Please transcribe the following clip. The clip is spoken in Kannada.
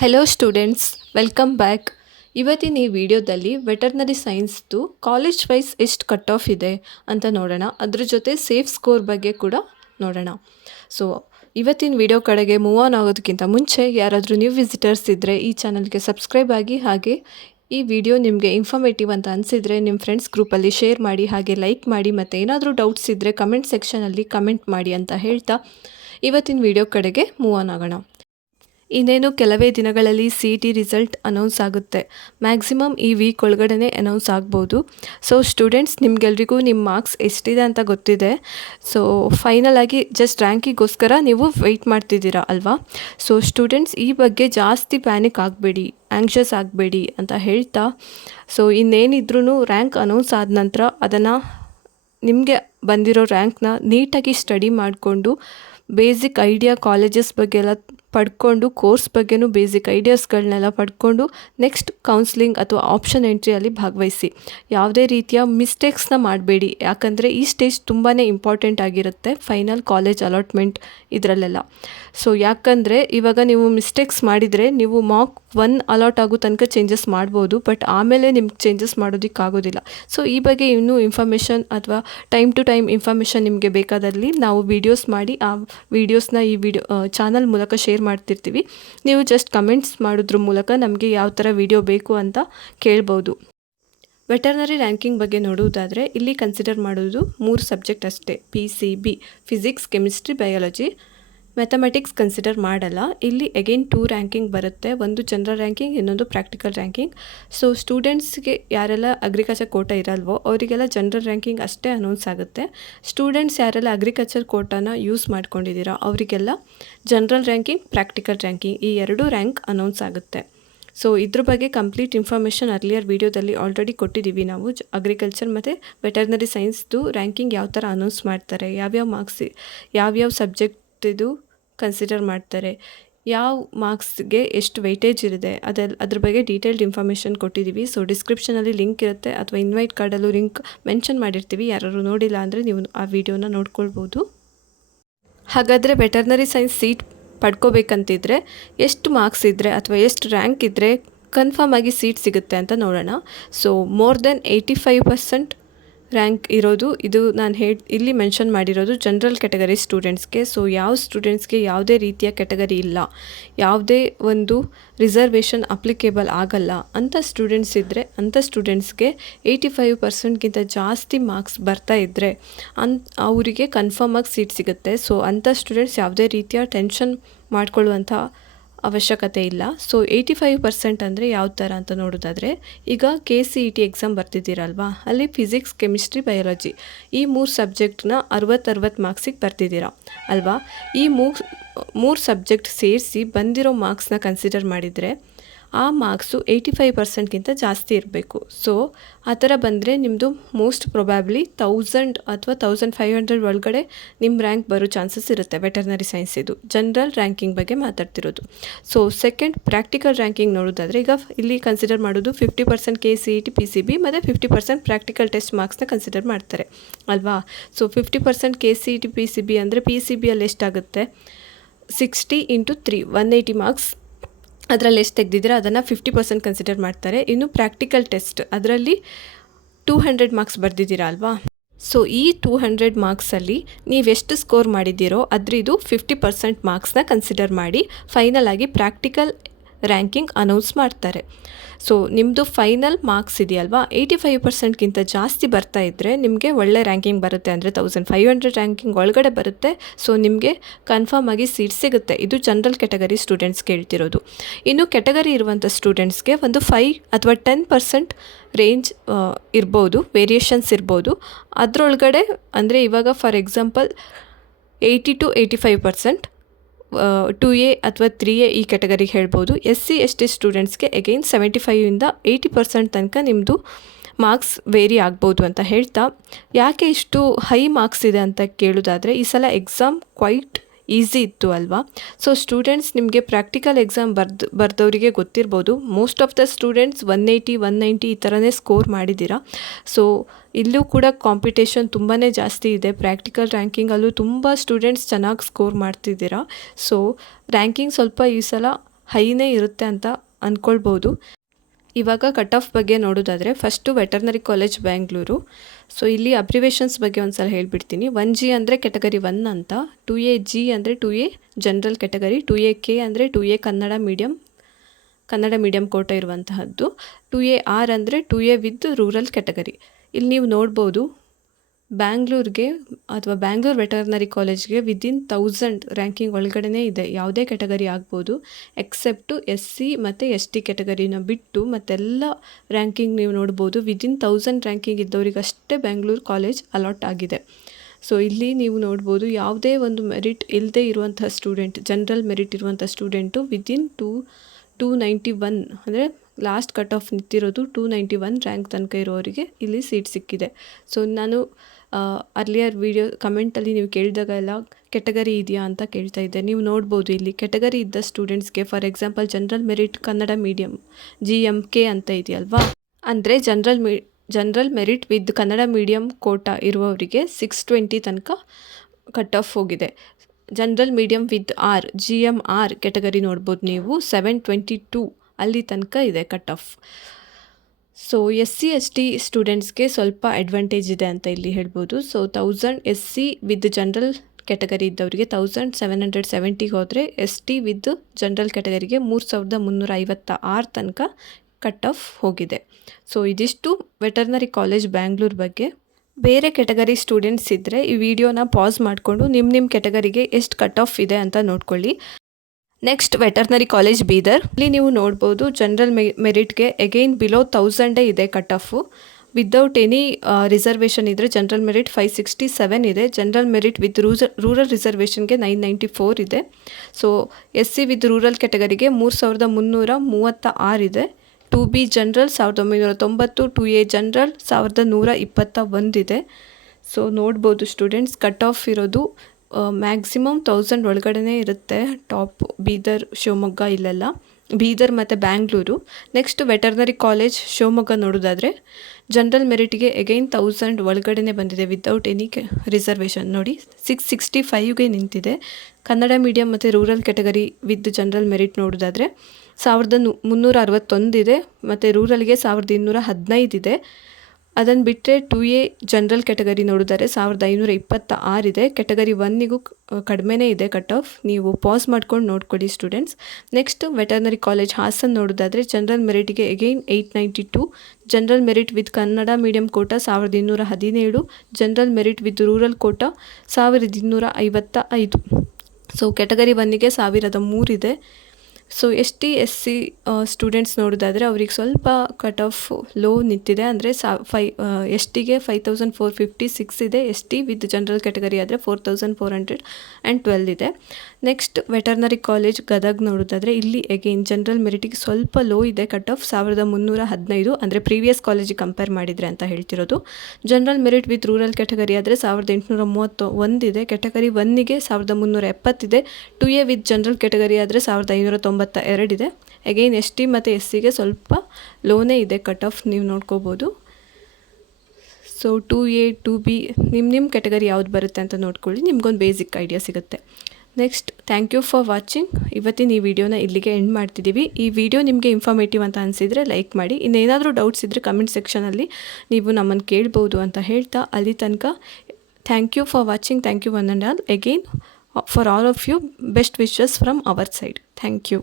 Hello students, welcome back. ಇವತ್ತಿನ ಈ ವಿಡಿಯೋದಲ್ಲಿ ವೆಟರ್ನರಿ ಸೈನ್ಸ್ದು ಕಾಲೇಜ್ ವೈಸ್ ಎಷ್ಟು ಕಟ್ ಆಫ್ ಇದೆ ಅಂತ ನೋಡೋಣ. ಅದ್ರ ಜೊತೆ ಸೇಫ್ ಸ್ಕೋರ್ ಬಗ್ಗೆ ಕೂಡ ನೋಡೋಣ. ಸೊ ಇವತ್ತಿನ ವಿಡಿಯೋ ಕಡೆಗೆ ಮೂವ್ ಆನ್ ಆಗೋದಕ್ಕಿಂತ ಮುಂಚೆ ಯಾರಾದರೂ ನ್ಯೂ ವಿಸಿಟರ್ಸ್ ಇದ್ದರೆ ಈ ಚಾನಲ್ಗೆ ಸಬ್ಸ್ಕ್ರೈಬ್ ಆಗಿ, ಹಾಗೆ ಈ ವಿಡಿಯೋ ನಿಮಗೆ ಇನ್ಫಾರ್ಮೇಟಿವ್ ಅಂತ ಅನಿಸಿದರೆ ನಿಮ್ಮ ಫ್ರೆಂಡ್ಸ್ ಗ್ರೂಪಲ್ಲಿ ಶೇರ್ ಮಾಡಿ, ಹಾಗೆ ಲೈಕ್ ಮಾಡಿ, ಮತ್ತು ಏನಾದರೂ ಡೌಟ್ಸ್ ಇದ್ದರೆ ಕಮೆಂಟ್ ಸೆಕ್ಷನಲ್ಲಿ ಕಮೆಂಟ್ ಮಾಡಿ ಅಂತ ಹೇಳ್ತಾ ಇವತ್ತಿನ ವಿಡಿಯೋ ಕಡೆಗೆ ಮೂವ್ ಆನ್ ಆಗೋಣ. ಇನ್ನೇನು ಕೆಲವೇ ದಿನಗಳಲ್ಲಿ CET ರಿಸಲ್ಟ್ ಅನೌನ್ಸ್ ಆಗುತ್ತೆ. ಮ್ಯಾಕ್ಸಿಮಮ್ ಈ ವೀಕ್ ಒಳಗಡೆ ಅನೌನ್ಸ್ ಆಗ್ಬೋದು. ಸೊ ಸ್ಟೂಡೆಂಟ್ಸ್, ನಿಮಗೆಲ್ರಿಗೂ ನಿಮ್ಮ ಮಾರ್ಕ್ಸ್ ಎಷ್ಟಿದೆ ಅಂತ ಗೊತ್ತಿದೆ. ಸೊ ಫೈನಲ್ ಆಗಿ ಜಸ್ಟ್ ರ್ಯಾಂಕಿಗೋಸ್ಕರ ನೀವು ವೆಯ್ಟ್ ಮಾಡ್ತಿದ್ದೀರಾ ಅಲ್ವಾ? ಸೊ ಸ್ಟೂಡೆಂಟ್ಸ್, ಈ ಬಗ್ಗೆ ಜಾಸ್ತಿ ಪ್ಯಾನಿಕ್ ಆಗಬೇಡಿ, ಆ್ಯಂಕ್ಷಸ್ ಆಗಬೇಡಿ ಅಂತ ಹೇಳ್ತಾ, ಸೊ ಇನ್ನೇನಿದ್ರೂ ರ್ಯಾಂಕ್ ಅನೌನ್ಸ್ ಆದ ನಂತರ ಅದನ್ನು ನಿಮಗೆ ಬಂದಿರೋ ರ್ಯಾಂಕ್ನ ನೀಟಾಗಿ ಸ್ಟಡಿ ಮಾಡಿಕೊಂಡು ಬೇಸಿಕ್ ಐಡಿಯಾ ಕಾಲೇಜಸ್ ಬಗ್ಗೆ ಎಲ್ಲ ಪಡ್ಕೊಂಡು, ಕೋರ್ಸ್ ಬಗ್ಗೆನೂ ಬೇಸಿಕ್ ಐಡಿಯಾಸ್ಗಳನ್ನೆಲ್ಲ ಪಡ್ಕೊಂಡು ನೆಕ್ಸ್ಟ್ ಕೌನ್ಸ್ಲಿಂಗ್ ಅಥವಾ ಆಪ್ಷನ್ ಎಂಟ್ರಿಯಲ್ಲಿ ಭಾಗವಹಿಸಿ. ಯಾವುದೇ ರೀತಿಯ ಮಿಸ್ಟೇಕ್ಸ್ನ ಮಾಡಬೇಡಿ, ಯಾಕಂದರೆ ಈ ಸ್ಟೇಜ್ ತುಂಬಾ ಇಂಪಾರ್ಟೆಂಟ್ ಆಗಿರುತ್ತೆ ಫೈನಲ್ ಕಾಲೇಜ್ ಅಲಾಟ್ಮೆಂಟ್ ಇದರಲ್ಲೆಲ್ಲ. ಸೊ ಯಾಕಂದರೆ ಇವಾಗ ನೀವು ಮಿಸ್ಟೇಕ್ಸ್ ಮಾಡಿದರೆ ನೀವು ಮಾರ್ಕ್ 1 ಅಲಾಟ್ ಆಗೋ ತನಕ ಚೇಂಜಸ್ ಮಾಡ್ಬೋದು, ಬಟ್ ಆಮೇಲೆ ನಿಮ್ಗೆ ಚೇಂಜಸ್ ಮಾಡೋದಕ್ಕಾಗೋದಿಲ್ಲ. ಸೊ ಈ ಬಗ್ಗೆ ಇನ್ನೂ ಇನ್ಫಾರ್ಮೇಷನ್ ಅಥವಾ ಟೈಮ್ ಟು ಟೈಮ್ ಇನ್ಫಾರ್ಮೇಷನ್ ನಿಮಗೆ ಬೇಕಾದಲ್ಲಿ ನಾವು ವೀಡಿಯೋಸ್ ಮಾಡಿ ಆ ವೀಡಿಯೋಸ್ನ ಈ ವಿಡಿಯೋ ಚಾನಲ್ ಮೂಲಕ ಶೇರ್ ಮಾಡ್ತಿರ್ತೀವಿ. ನೀವು ಜಸ್ಟ್ ಕಮೆಂಟ್ಸ್ ಮಾಡೋದ್ರ ಮೂಲಕ ನಮಗೆ ಯಾವ ಥರ ವಿಡಿಯೋ ಬೇಕು ಅಂತ ಕೇಳ್ಬೋದು. ವೆಟರ್ನರಿ ರ್ಯಾಂಕಿಂಗ್ ಬಗ್ಗೆ ನೋಡುವುದಾದರೆ ಇಲ್ಲಿ ಕನ್ಸಿಡರ್ ಮಾಡೋದು 3 ಸಬ್ಜೆಕ್ಟ್ ಅಷ್ಟೇ: PCB, physics, chemistry, biology. Mathematics consider ಮಾಡಲ್ಲ. ಇಲ್ಲಿ ಅಗೇನ್ 2 ರ್ಯಾಂಕಿಂಗ್ ಬರುತ್ತೆ, ಒಂದು ಜನರಲ್ ರ್ಯಾಂಕಿಂಗ್, ಇನ್ನೊಂದು ಪ್ರಾಕ್ಟಿಕಲ್ ರ್ಯಾಂಕಿಂಗ್. ಸೊ ಸ್ಟೂಡೆಂಟ್ಸ್ಗೆ ಯಾರೆಲ್ಲ ಅಗ್ರಿಕಲ್ಚರ್ ಕೋಟಾ ಇರಲ್ವೋ ಅವರಿಗೆಲ್ಲ ಜನರಲ್ ರ್ಯಾಂಕಿಂಗ್ ಅಷ್ಟೇ ಅನೌನ್ಸ್ ಆಗುತ್ತೆ. ಸ್ಟೂಡೆಂಟ್ಸ್ ಯಾರೆಲ್ಲ ಅಗ್ರಿಕಲ್ಚರ್ ಕೋಟಾನ ಯೂಸ್ ಮಾಡ್ಕೊಂಡಿದ್ದೀರಾ ಅವರಿಗೆಲ್ಲ ಜನರಲ್ ರ್ಯಾಂಕಿಂಗ್, ಪ್ರಾಕ್ಟಿಕಲ್ ರ್ಯಾಂಕಿಂಗ್ ಈ 2 ರ್ಯಾಂಕ್ ಅನೌನ್ಸ್ ಆಗುತ್ತೆ. ಸೊ ಇದ್ರ ಬಗ್ಗೆ ಕಂಪ್ಲೀಟ್ ಇನ್ಫಾರ್ಮೇಷನ್ ಅರ್ಲಿಯರ್ ವೀಡಿಯೋದಲ್ಲಿ ಆಲ್ರೆಡಿ ಕೊಟ್ಟಿದ್ದೀವಿ ನಾವು. ಅಗ್ರಿಕಲ್ಚರ್ ಮತ್ತು ವೆಟರ್ನರಿ ಸೈನ್ಸ್ದು ರ್ಯಾಂಕಿಂಗ್ ಯಾವ ಥರ ಅನೌನ್ಸ್ ಮಾಡ್ತಾರೆ, ಯಾವ್ಯಾವ ಮಾರ್ಕ್ಸ್, ಯಾವ್ಯಾವ ಸಬ್ಜೆಕ್ಟಿದು ಕನ್ಸಿಡರ್ ಮಾಡ್ತಾರೆ, ಯಾವ ಮಾರ್ಕ್ಸ್ಗೆ ಎಷ್ಟು ವೆಯ್ಟೇಜ್ ಇರುತ್ತೆ ಅದ್ರ ಬಗ್ಗೆ ಡೀಟೇಲ್ಡ್ ಇನ್ಫಾರ್ಮೇಷನ್ ಕೊಟ್ಟಿದ್ದೀವಿ. ಸೊ ಡಿಸ್ಕ್ರಿಪ್ಷನಲ್ಲಿ ಲಿಂಕ್ ಇರುತ್ತೆ ಅಥವಾ ಇನ್ವೈಟ್ ಕಾರ್ಡಲ್ಲೂ ಲಿಂಕ್ ಮೆನ್ಷನ್ ಮಾಡಿರ್ತೀವಿ. ಯಾರು ನೋಡಿಲ್ಲ ಅಂದರೆ ನೀವು ಆ ವಿಡಿಯೋನ ನೋಡ್ಕೊಳ್ಬೋದು. ಹಾಗಾದರೆ ವೆಟರ್ನರಿ ಸೈನ್ಸ್ ಸೀಟ್ ಪಡ್ಕೋಬೇಕಂತಿದ್ರೆ ಎಷ್ಟು ಮಾರ್ಕ್ಸ್ ಇದ್ದರೆ ಅಥವಾ ಎಷ್ಟು ರ್ಯಾಂಕ್ ಇದ್ದರೆ ಕನ್ಫರ್ಮ್ ಆಗಿ ಸೀಟ್ ಸಿಗುತ್ತೆ ಅಂತ ನೋಡೋಣ. ಸೊ ಮೋರ್ ದೆನ್ 85% ರ್ಯಾಂಕ್ ಇರೋದು, ಇದು ನಾನು ಇಲ್ಲಿ ಮೆನ್ಷನ್ ಮಾಡಿರೋದು ಜನರಲ್ ಕ್ಯಾಟಗರಿ ಸ್ಟೂಡೆಂಟ್ಸ್ಗೆ. ಸೊ ಯಾವ ಸ್ಟೂಡೆಂಟ್ಸ್ಗೆ ಯಾವುದೇ ರೀತಿಯ ಕ್ಯಾಟಗರಿ ಇಲ್ಲ, ಯಾವುದೇ ಒಂದು ರಿಸರ್ವೇಷನ್ ಅಪ್ಲಿಕೇಬಲ್ ಆಗಲ್ಲ ಅಂಥ ಸ್ಟೂಡೆಂಟ್ಸ್ ಇದ್ದರೆ ಅಂಥ ಸ್ಟೂಡೆಂಟ್ಸ್ಗೆ 85%ಗಿಂತ ಜಾಸ್ತಿ ಮಾರ್ಕ್ಸ್ ಬರ್ತಾ ಇದ್ದರೆ ಅವರಿಗೆ ಕನ್ಫರ್ಮ್ ಆಗಿ ಸೀಟ್ ಸಿಗುತ್ತೆ. ಸೊ ಅಂಥ ಸ್ಟೂಡೆಂಟ್ಸ್ ಯಾವುದೇ ರೀತಿಯ ಟೆನ್ಷನ್ ಮಾಡ್ಕೊಳ್ಳುವಂಥ ಅವಶ್ಯಕತೆ ಇಲ್ಲ. ಸೊ 85% ಅಂದರೆ ಯಾವ ಥರ ಅಂತ ನೋಡೋದಾದರೆ, ಈಗ KCET ಎಕ್ಸಾಮ್ ಬರ್ತಿದ್ದೀರಲ್ವಾ, ಅಲ್ಲಿ ಫಿಸಿಕ್ಸ್, ಕೆಮಿಸ್ಟ್ರಿ, ಬಯಾಲಜಿ ಈ 3 ಸಬ್ಜೆಕ್ಟ್ನ 60 ಮಾರ್ಕ್ಸಿಗೆ ಬರ್ತಿದ್ದೀರಾ ಅಲ್ವಾ. ಈ 3 ಸಬ್ಜೆಕ್ಟ್ ಸೇರಿಸಿ ಬಂದಿರೋ ಮಾರ್ಕ್ಸ್ನ ಕನ್ಸಿಡರ್ ಮಾಡಿದರೆ ಆ ಮಾರ್ಕ್ಸು 85%ಗಿಂತ ಜಾಸ್ತಿ ಇರಬೇಕು. ಸೊ ಆ ಥರ ಬಂದರೆ ನಿಮ್ಮದು ಮೋಸ್ಟ್ ಪ್ರೊಬ್ಯಾಬ್ಲಿ 1000 ಅಥವಾ 1500 ಒಳಗಡೆ ನಿಮ್ಮ ರ್ಯಾಂಕ್ ಬರೋ ಚಾನ್ಸಸ್ ಇರುತ್ತೆ. ವೆಟರ್ನರಿ ಸೈನ್ಸ್ ಇದು ಜನರಲ್ ರ್ಯಾಂಕಿಂಗ್ ಬಗ್ಗೆ ಮಾತಾಡ್ತಿರೋದು. ಸೊ ಸೆಕೆಂಡ್ ಪ್ರಾಕ್ಟಿಕಲ್ ರ್ಯಾಂಕಿಂಗ್ ನೋಡೋದಾದರೆ, ಈಗ ಇಲ್ಲಿ ಕನ್ಸಿಡರ್ ಮಾಡೋದು 50% KCET PCB ಮತ್ತು 50% ಪ್ರಾಕ್ಟಿಕಲ್ ಟೆಸ್ಟ್ ಮಾರ್ಕ್ಸ್ನ ಕನ್ಸಿಡರ್ ಮಾಡ್ತಾರೆ ಅಲ್ವಾ. ಸೊ 50% KCET PCB ಅಂದರೆ PCBಯಲ್ಲಿ ಎಷ್ಟಾಗುತ್ತೆ, 60 × 3 180 ಮಾರ್ಕ್ಸ್. ಅದರಲ್ಲಿ ಎಷ್ಟು ತೆಗೆದಿದ್ರೆ ಅದನ್ನು 50% ಕನ್ಸಿಡರ್ ಮಾಡ್ತಾರೆ. ಇನ್ನು ಪ್ರಾಕ್ಟಿಕಲ್ ಟೆಸ್ಟ್ ಅದರಲ್ಲಿ 200 ಮಾರ್ಕ್ಸ್ ಬರ್ದಿದ್ದೀರಾ ಅಲ್ವಾ. ಸೊ ಈ 200 ಮಾರ್ಕ್ಸಲ್ಲಿ ನೀವೆಷ್ಟು ಸ್ಕೋರ್ ಮಾಡಿದ್ದೀರೋ ಅದ್ರದ್ದು 50% ಮಾರ್ಕ್ಸ್ನ ಕನ್ಸಿಡರ್ ಮಾಡಿ ಫೈನಲ್ ಆಗಿ ಪ್ರಾಕ್ಟಿಕಲ್ ರ್ಯಾಂಕಿಂಗ್ ಅನೌನ್ಸ್ ಮಾಡ್ತಾರೆ. ಸೊ ನಿಮ್ಮದು ಫೈನಲ್ ಮಾರ್ಕ್ಸ್ ಇದೆಯಲ್ವಾ, 85%ಗಿಂತ ಜಾಸ್ತಿ ಬರ್ತಾ ಇದ್ದರೆ ನಿಮಗೆ ಒಳ್ಳೆ ರ್ಯಾಂಕಿಂಗ್ ಬರುತ್ತೆ, ಅಂದರೆ 1500 ರ್ಯಾಂಕಿಂಗ್ ಒಳಗಡೆ ಬರುತ್ತೆ. ಸೊ ನಿಮಗೆ ಕನ್ಫರ್ಮ್ ಆಗಿ ಸೀಟ್ ಸಿಗುತ್ತೆ. ಇದು ಜನರಲ್ ಕ್ಯಾಟಗರಿ ಸ್ಟೂಡೆಂಟ್ಸ್ಗೆ ಹೇಳ್ತಿರೋದು. ಇನ್ನು ಕ್ಯಾಟಗರಿ ಇರುವಂಥ ಸ್ಟೂಡೆಂಟ್ಸ್ಗೆ ಒಂದು 5 ಅಥವಾ 10% ರೇಂಜ್ ಇರ್ಬೋದು, ವೇರಿಯೇಷನ್ಸ್ ಇರ್ಬೋದು. ಅದರೊಳಗಡೆ ಅಂದರೆ ಇವಾಗ ಫಾರ್ ಎಕ್ಸಾಂಪಲ್ 80 to 85% 2A ಅಥವಾ 3A ಈ ಕ್ಯಾಟಗರಿಗೆ ಹೇಳ್ಬೋದು. SC ST ಸ್ಟೂಡೆಂಟ್ಸ್ಗೆ ಅಗೈನ್ 75ಇಂದ 80% ತನಕ ನಿಮ್ಮದು ಮಾರ್ಕ್ಸ್ ವೇರಿ ಆಗ್ಬೋದು ಅಂತ ಹೇಳ್ತಾ, ಯಾಕೆ ಇಷ್ಟು ಹೈ ಮಾರ್ಕ್ಸ್ ಇದೆ ಅಂತ ಕೇಳೋದಾದರೆ, ಈ ಸಲ ಎಕ್ಸಾಮ್ ಕ್ವೈಟ್ ಈಸಿ ಇತ್ತು ಅಲ್ವಾ. ಸೊ ಸ್ಟೂಡೆಂಟ್ಸ್, ನಿಮಗೆ ಪ್ರಾಕ್ಟಿಕಲ್ ಎಕ್ಸಾಮ್ ಬರ್ದವರಿಗೆ ಗೊತ್ತಿರ್ಬೋದು, ಮೋಸ್ಟ್ ಆಫ್ ದ ಸ್ಟೂಡೆಂಟ್ಸ್ 180 190 ಈ ಥರನೇ ಸ್ಕೋರ್ ಮಾಡಿದ್ದೀರಾ. ಸೊ ಇಲ್ಲೂ ಕೂಡ ಕಾಂಪಿಟೇಷನ್ ತುಂಬಾ ಜಾಸ್ತಿ ಇದೆ. ಪ್ರಾಕ್ಟಿಕಲ್ ರ್ಯಾಂಕಿಂಗಲ್ಲೂ ತುಂಬ ಸ್ಟೂಡೆಂಟ್ಸ್ ಚೆನ್ನಾಗಿ ಸ್ಕೋರ್ ಮಾಡ್ತಿದ್ದೀರಾ. ಸೊ ರ್ಯಾಂಕಿಂಗ್ ಸ್ವಲ್ಪ ಈ ಸಲ ಹೈನೇ ಇರುತ್ತೆ ಅಂತ ಅಂದ್ಕೊಳ್ಬೋದು. ಇವಾಗ ಕಟ್ ಆಫ್ ಬಗ್ಗೆ ನೋಡೋದಾದರೆ first veterinary college Bangalore. So ಇಲ್ಲಿ ಅಬ್ರಿವೇಷನ್ಸ್ ಬಗ್ಗೆ ಒಂದು ಸಲ ಹೇಳ್ಬಿಡ್ತೀನಿ. 1G ಅಂದರೆ ಕೆಟಗರಿ 1 ಅಂತ, 2AG ಅಂದರೆ 2A ಜನರಲ್ ಕೆಟಗರಿ, 2AK ಅಂದರೆ 2A ಕನ್ನಡ ಮೀಡಿಯಂ ಕೋಟ ಇರುವಂತಹದ್ದು, 2AR ಅಂದರೆ 2A ವಿತ್ ರೂರಲ್ ಕೆಟಗರಿ. ಇಲ್ಲಿ ನೀವು ನೋಡ್ಬೋದು ಬ್ಯಾಂಗ್ಳೂರ್ಗೆ ಅಥವಾ ಬ್ಯಾಂಗ್ಳೂರ್ ವೆಟರ್ನರಿ ಕಾಲೇಜ್ಗೆ ವಿದಿನ್ 1000 ರ್ಯಾಂಕಿಂಗ್ ಒಳಗಡೆ ಇದೆ. ಯಾವುದೇ ಕೆಟಗರಿ ಆಗ್ಬೋದು ಎಕ್ಸೆಪ್ಟು SC ಮತ್ತು ST ಕೆಟಗರಿನ ಬಿಟ್ಟು ಮತ್ತೆಲ್ಲ ರ್ಯಾಂಕಿಂಗ್ ನೀವು ನೋಡ್ಬೋದು ವಿದಿನ್ 1000 ರ್ಯಾಂಕಿಂಗ್ ಇದ್ದವರಿಗಷ್ಟೇ ಬ್ಯಾಂಗ್ಳೂರ್ ಕಾಲೇಜ್ ಅಲಾಟ್ ಆಗಿದೆ. ಸೊ ಇಲ್ಲಿ ನೀವು ನೋಡ್ಬೋದು ಯಾವುದೇ ಒಂದು ಮೆರಿಟ್ ಇಲ್ಲದೆ ಇರುವಂತಹ ಸ್ಟೂಡೆಂಟ್, ಜನರಲ್ ಮೆರಿಟ್ ಇರುವಂಥ ಸ್ಟೂಡೆಂಟು ವಿದಿನ್ 291 ಅಂದರೆ ಲಾಸ್ಟ್ ಕಟ್ ಆಫ್ ನಿಂತಿರೋದು 291 ರ್ಯಾಂಕ್ ತನಕ ಇರೋರಿಗೆ ಇಲ್ಲಿ ಸೀಟ್ ಸಿಕ್ಕಿದೆ. ಸೊ ನಾನು ಅರ್ಲಿಯರ್ ವಿಡಿಯೋ ಕಮೆಂಟಲ್ಲಿ ನೀವು ಕೇಳಿದಾಗ ಎಲ್ಲ ಕೆಟಗರಿ ಇದೆಯಾ ಅಂತ ಕೇಳ್ತಾ ಇದ್ದೆ. ನೀವು ನೋಡ್ಬೋದು ಇಲ್ಲಿ ಕೆಟಗರಿ ಇದ್ದ ಸ್ಟೂಡೆಂಟ್ಸ್ಗೆ, for example general merit Kannada medium GMK ಅಂತ ಇದೆಯಲ್ವಾ, ಅಂದರೆ general merit with Kannada medium quota ಇರುವವರಿಗೆ 620 ತನಕ ಕಟ್ ಆಫ್ ಹೋಗಿದೆ. General medium with GMR category ನೋಡ್ಬೋದು ನೀವು 722 ಅಲ್ಲಿ ತನಕ ಇದೆ cut off. So SC ST ಸ್ಟೂಡೆಂಟ್ಸ್ಗೆ ಸ್ವಲ್ಪ ಅಡ್ವಾಂಟೇಜ್ ಇದೆ ಅಂತ ಇಲ್ಲಿ ಹೇಳ್ಬೋದು. So 1000 SC with general category ಇದ್ದವರಿಗೆ 1770 ಹೋದರೆ, ST ವಿತ್ ಜನರಲ್ ಕೆಟಗರಿಗೆ 3356 ತನಕ ಕಟ್ ಆಫ್ ಹೋಗಿದೆ. ಸೊ ಇದಿಷ್ಟು ವೆಟರ್ನರಿ ಕಾಲೇಜ್ ಬ್ಯಾಂಗ್ಳೂರ್ ಬಗ್ಗೆ. ಬೇರೆ ಕೆಟಗರಿ ಸ್ಟೂಡೆಂಟ್ಸ್ ಇದ್ದರೆ ಈ ವಿಡಿಯೋನ ಪಾಸ್ ಮಾಡಿಕೊಂಡು ನಿಮ್ಮ ಕೆಟಗರಿಗೆ ಎಷ್ಟು ಕಟ್ ಆಫ್ ಇದೆ ಅಂತ ನೋಡ್ಕೊಳ್ಳಿ. Next veterinary college Bidar. ಇಲ್ಲಿ ನೀವು ನೋಡ್ಬೋದು ಜನರಲ್ ಮೆರಿಟ್ಗೆ ಅಗೈನ್ ಬಿಲೋ 1000 ಇದೆ cut off. Without any reservation ಇದ್ದರೆ ಜನರಲ್ ಮೆರಿಟ್ 567 ಇದೆ. ಜನರಲ್ ಮೆರಿಟ್ ವಿತ್ ರೂರಲ್ ರಿಸರ್ವೇಷನ್ಗೆ 994 ಇದೆ. ಸೊ SC ವಿತ್ ರೂರಲ್ ಕೆಟಗರಿಗೆ 3336 ಇದೆ. 2B ಜನರಲ್ 1990, 2A ಜನರಲ್ 1121 ಇದೆ. ಸೊ ನೋಡ್ಬೋದು ಸ್ಟೂಡೆಂಟ್ಸ್ ಕಟ್ ಆಫ್ ಇರೋದು ಮ್ಯಾಕ್ಸಿಮಮ್ 1000 ಒಳಗಡೆ ಇರುತ್ತೆ. ಟಾಪ್ ಬೀದರ್, ಶಿವಮೊಗ್ಗ, ಇಲ್ಲೆಲ್ಲ ಬೀದರ್ ಮತ್ತು Bangalore. Next veterinary college Shivamogga ನೋಡೋದಾದರೆ ಜನರಲ್ ಮೆರಿಟ್ಗೆ ಅಗೈನ್ 1000 ಒಳಗಡೆ ಬಂದಿದೆ ವಿದೌಟ್ ಎನಿ ರಿಸರ್ವೇಷನ್. ನೋಡಿ 665ಗೆ ನಿಂತಿದೆ. ಕನ್ನಡ ಮೀಡಿಯಂ ಮತ್ತು rural category with general merit ನೋಡೋದಾದರೆ 1361 ಇದೆ ಮತ್ತು ರೂರಲ್ಗೆ 1215 ಇದೆ. ಅದನ್ನು ಬಿಟ್ಟರೆ 2A ಜನರಲ್ ಕೆಟಗರಿ ನೋಡಿದರೆ 1526 ಇದೆ. ಕೆಟಗರಿ 1ಗೂ ಕಡಿಮೆನೇ ಇದೆ ಕಟ್ ಆಫ್. ನೀವು ಪಾಸ್ ಮಾಡ್ಕೊಂಡು ನೋಡ್ಕೊಳ್ಳಿ students. Next veterinary college Hassan ನೋಡೋದಾದರೆ ಜನರಲ್ ಮೆರಿಟ್ಗೆ again 892, general merit with Kannada medium quota 1217, general merit with rural quota 1255. So category 1ಗೆ 1003 ಇದೆ. ಸೊ ST SC ಸ್ಟೂಡೆಂಟ್ಸ್ ನೋಡೋದಾದರೆ ಅವ್ರಿಗೆ ಸ್ವಲ್ಪ ಕಟ್ ಆಫ್ ಲೋ ನಿಂತಿದೆ. ಅಂದರೆ STಗೆ 5456 ಇದೆ. ST ವಿತ್ ಜನರಲ್ ಕೆಟಗರಿ ಆದರೆ 4412 ಇದೆ. ನೆಕ್ಸ್ಟ್ ವೆಟರ್ನರಿ ಕಾಲೇಜ್ ಗದಗ್ ನೋಡೋದಾದರೆ ಇಲ್ಲಿ ಅಗೈನ್ ಜನರಲ್ ಮೆರಿಟಿಗೆ ಸ್ವಲ್ಪ ಲೋ ಇದೆ ಕಟ್ ಆಫ್ 1315, ಅಂದರೆ ಪ್ರೀವಿಯಸ್ ಕಾಲೇಜಿಗೆ ಕಂಪೇರ್ ಮಾಡಿದರೆ ಅಂತ ಹೇಳ್ತಿರೋದು. General merit with rural category ಆದರೆ 1831 ಇದೆ. ಕೆಟಗರಿ 1ಗೆ 1370 ಇದೆ. 2A ವಿತ್ ಜನರಲ್ ಕೆಟಗರಿ ಆದರೆ 1592 ಇದೆ. ಅಗೈನ್ ST ಮತ್ತು SCಗೆ ಸ್ವಲ್ಪ ಲೋನೇ ಇದೆ ಕಟ್ ಆಫ್, ನೀವು ನೋಡ್ಕೋಬೋದು. ಸೊ 2A 2B ನಿಮ್ಮ ಕೆಟಗರಿ ಯಾವ್ದು ಬರುತ್ತೆ ಅಂತ ನೋಡ್ಕೊಳ್ಳಿ, ನಿಮ್ಗೊಂದು ಬೇಸಿಕ್ ಐಡಿಯಾ ಸಿಗುತ್ತೆ. Next thank you for watching. ಇವತ್ತಿನ ಈ ವಿಡಿಯೋನ ಇಲ್ಲಿಗೆ ಎಂಡ್ ಮಾಡ್ತಿದ್ದೀವಿ. ಈ ವಿಡಿಯೋ ನಿಮಗೆ ಇನ್ಫಾರ್ಮೇಟಿವ್ ಅಂತ ಅನಿಸಿದರೆ ಲೈಕ್ ಮಾಡಿ. ಇನ್ನೇನಾದರೂ ಡೌಟ್ಸ್ ಇದ್ದರೆ ಕಮೆಂಟ್ ಸೆಕ್ಷನಲ್ಲಿ ನೀವು ನಮ್ಮನ್ನು ಕೇಳ್ಬೋದು ಅಂತ ಹೇಳ್ತಾ ಅಲ್ಲಿ ತನಕ thank you for watching. Thank you one and all. Again for all of you, best wishes from our side. Thank you.